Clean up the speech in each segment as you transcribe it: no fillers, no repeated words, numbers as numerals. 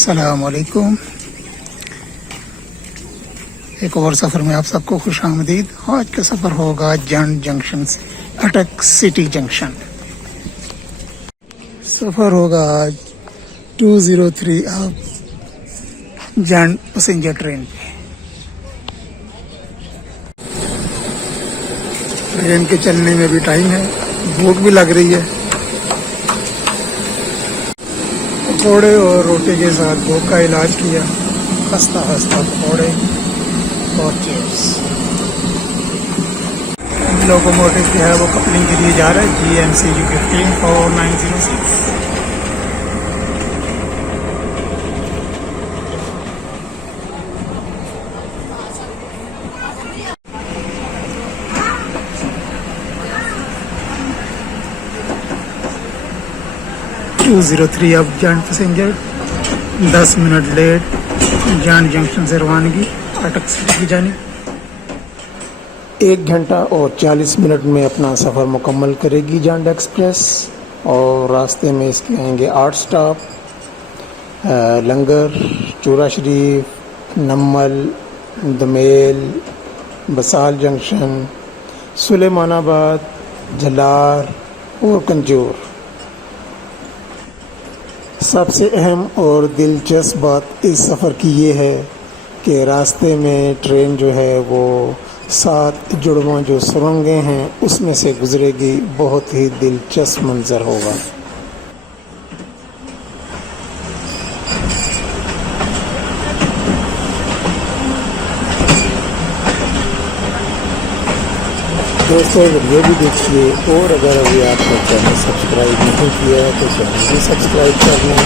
अस्सलाम वालेकुम। एक और सफ़र में आप सबको खुश आमदीद। आज का सफ़र होगा जंड जंक्शन से अटक सिटी जंक्शन। सफ़र होगा आज 203 अब जंड पैसेंजर ट्रेन पे। ट्रेन के चलने में भी टाइम है, भूख भी लग रही है। पकौड़े और रोटी के साथ भूख का इलाज किया। खस्ता खस्ता पकौड़े और चिप्स। लोकोमोटिव जो है वो कपलिंग के लिए जा रहा है GMCU 15906। अब जंड पैसेंजर 10 मिनट लेट जंड जंक्शन से रवानगी अटक सिटी की जानी। 1 घंटा और 40 मिनट में अपना सफ़र मुकम्मल करेगी जंड एक्सप्रेस। और रास्ते में इसके आएंगे 8 स्टॉप: लंगर, चूरा शरीफ, नम्मल, दमेल, बसाल जंक्शन, सुलेमानाबाद, झलार और कंजूर। सबसे अहम और दिलचस्प बात इस सफ़र की ये है कि रास्ते में ट्रेन जो है वो 7 जुड़वां जो सुरंगें हैं उसमें से गुजरेगी। बहुत ही दिलचस्प मंजर होगा। दोस्तों वीडियो भी देखिए, और अगर अभी आपने चैनल सब्सक्राइब नहीं किया है तो चैनल भी सब्सक्राइब कर लें।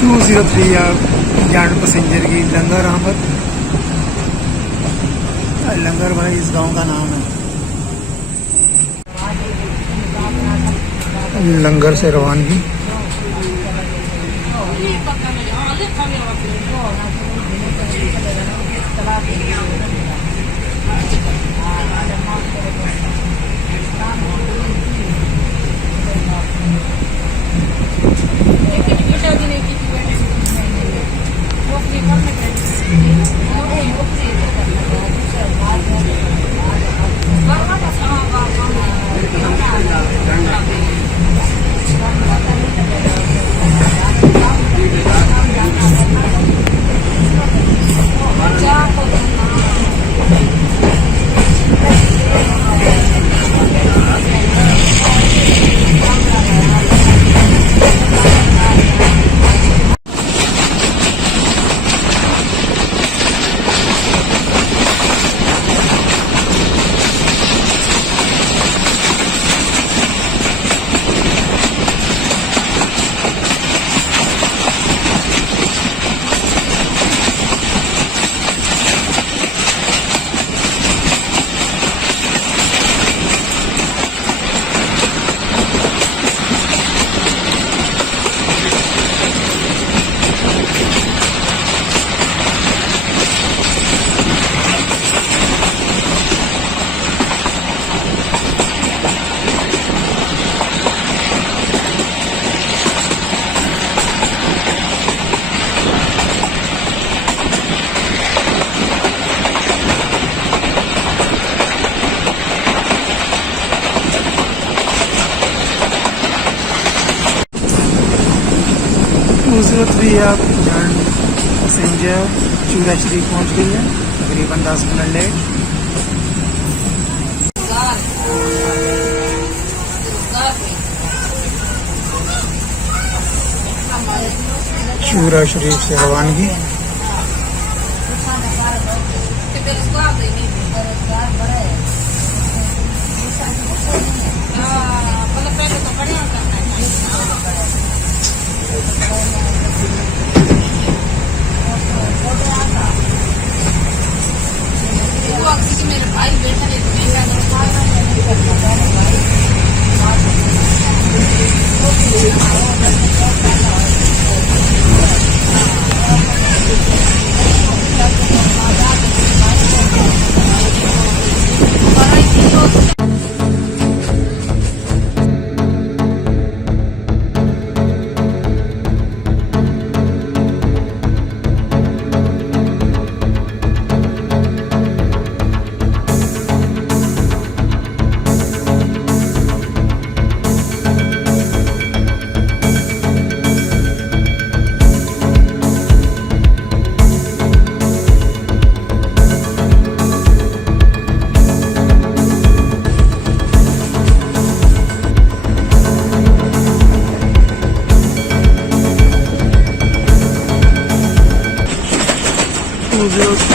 203 अब जंड पैसेंजर की लंगर अहमद। लंगर भाई इस गांव का नाम है। लंगर से रवानगी। भी अब जंड पैसेंजर चूरा शरीफ पहुँच गई है, तकरीबन 10 मिनट लेट। चूरा शरीफ से रवानगी।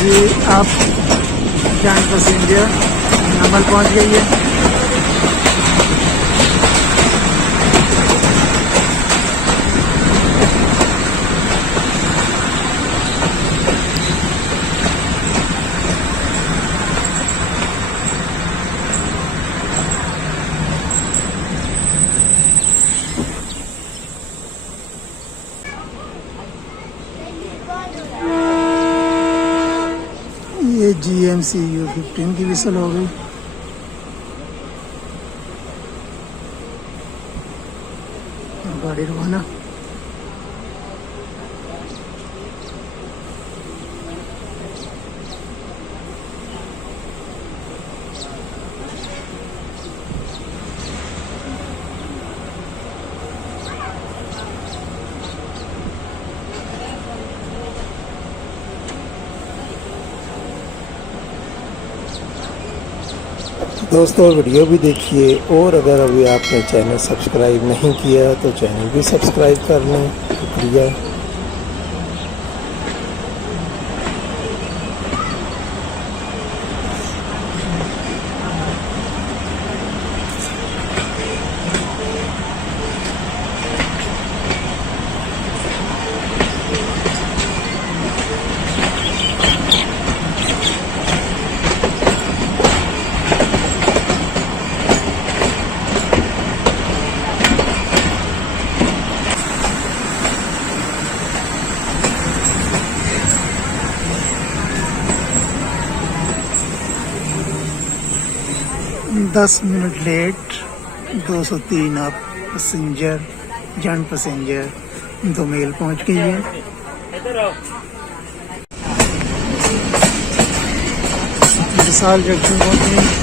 ये आप जान पैसेंजर नंबर पहुंच गई है। 15 की विसल हो गई। गाड़ी रवाना। दोस्तों वीडियो भी देखिए और अगर अभी आपने चैनल सब्सक्राइब नहीं किया तो चैनल भी सब्सक्राइब कर लें। शुक्रिया। दस मिनट लेट 203 आप पैसेंजर जंड पैसेंजर दोमेल पहुंच गई है। विशाल जंक्शन पहुंच गई।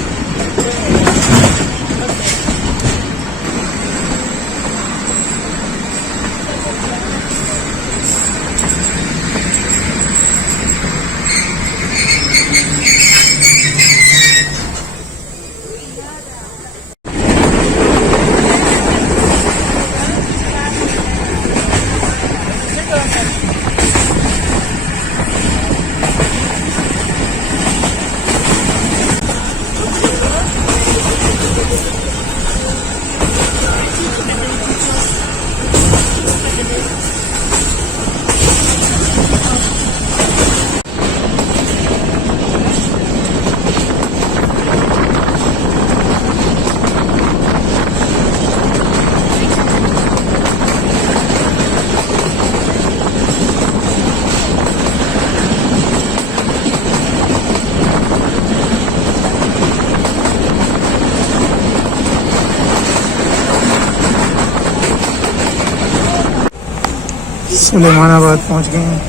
सुलेमानाबाद पहुंच गए हैं।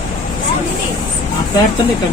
पैर तो नहीं कर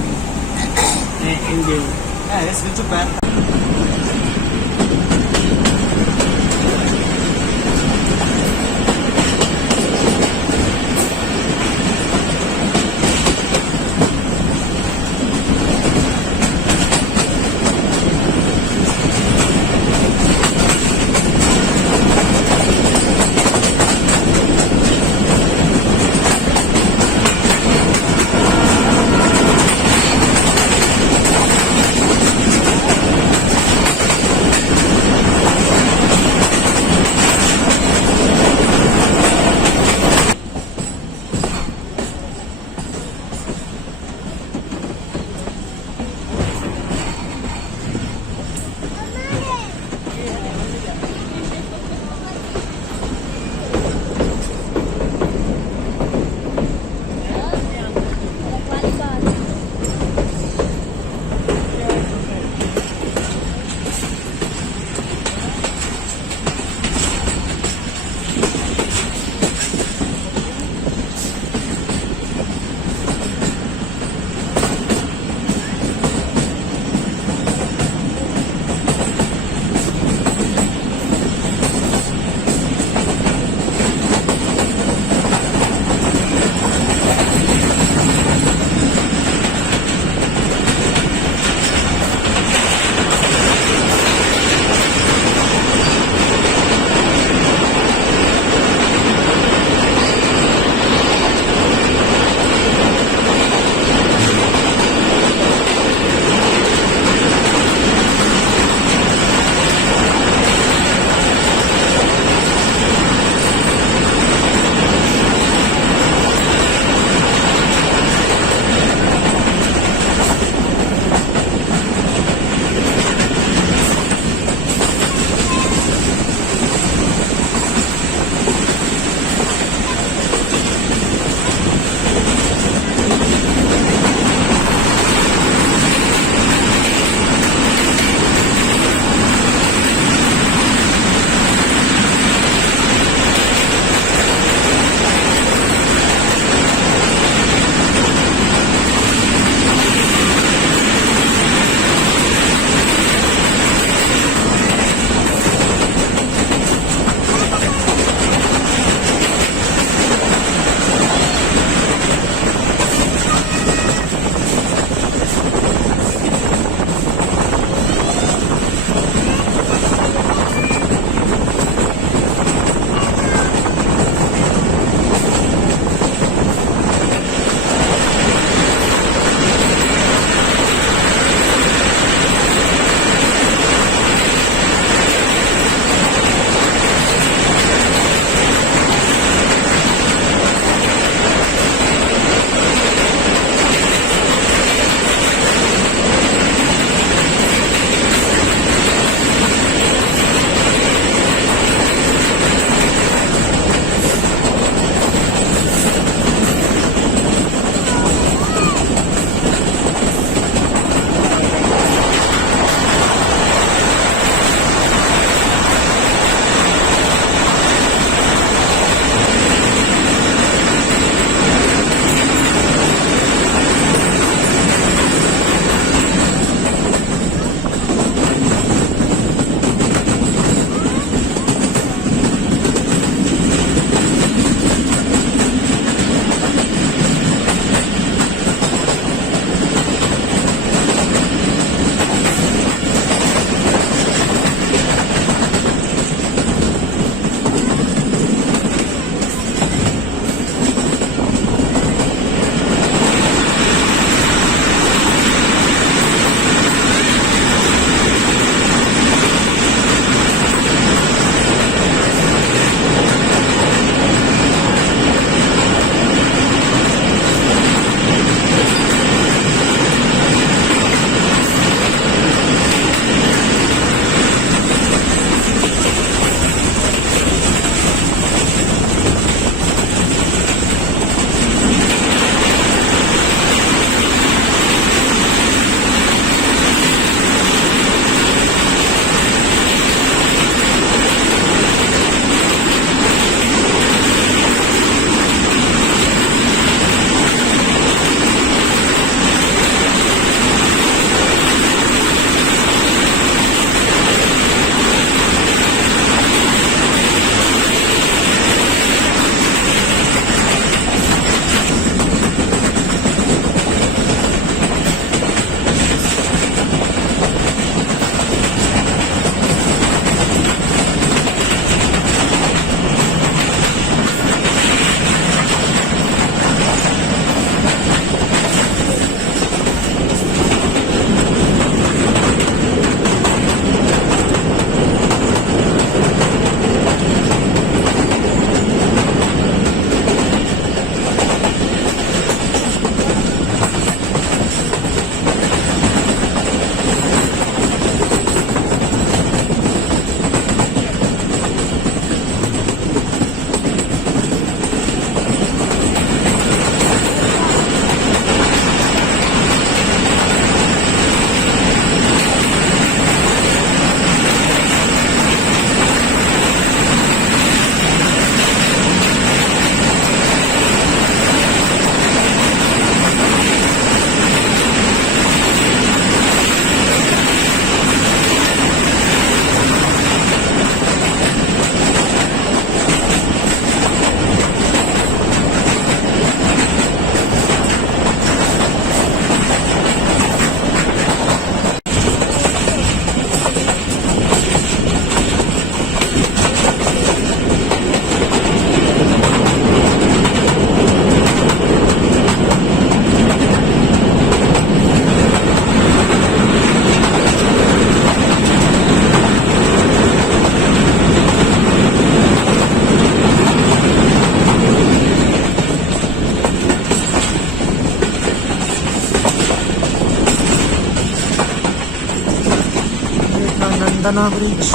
बंदना ब्रिज।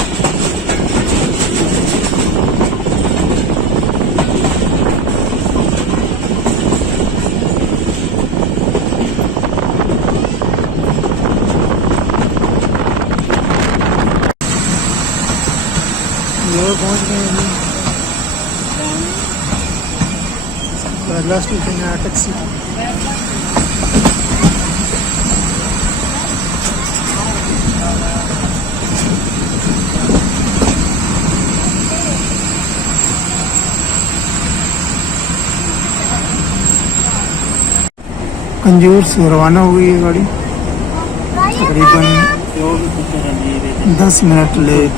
लोग पहुंच गए हैं। पहला स्टेशन है अटक सिटी। कंजूर से रवाना हुई है गाड़ी, तकरीबन 10 मिनट लेट।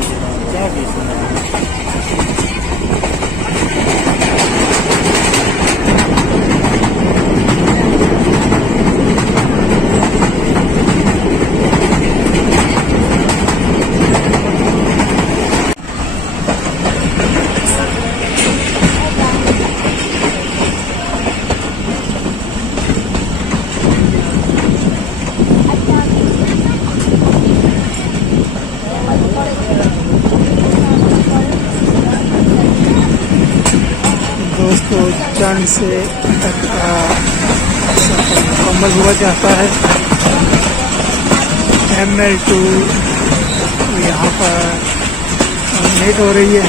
दोस्तों, जंड से अटक का सफर मुकम्मल हुआ जाता है। ML2 यहाँ पर लेट हो रही है।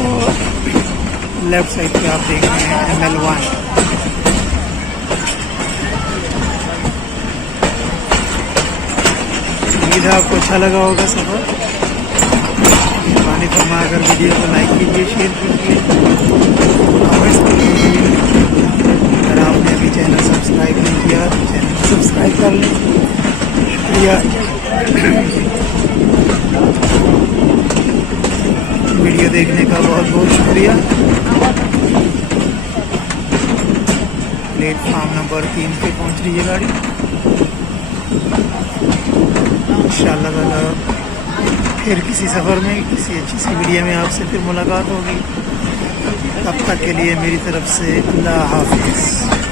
और लेफ्ट साइड पे आप देख रहे हैं ML1। आपको अच्छा लगा होगा सफर। पानी फरमा अगर वीडियो को लाइक कीजिए, शेयर कीजिए, कमेंट्स कीजिए। अगर आपने अभी चैनल सब्सक्राइब नहीं किया तो चैनल सब्सक्राइब कर लें। शुक्रिया। वीडियो देखने का बहुत बहुत शुक्रिया। प्लेटफार्म नंबर 3 पे पहुंच रही है गाड़ी। इंशाअल्लाह ताला फिर किसी सफ़र में किसी अच्छी सी वीडियो में आपसे फिर मुलाकात होगी। तब तक के लिए मेरी तरफ से अल्लाह हाफिज़।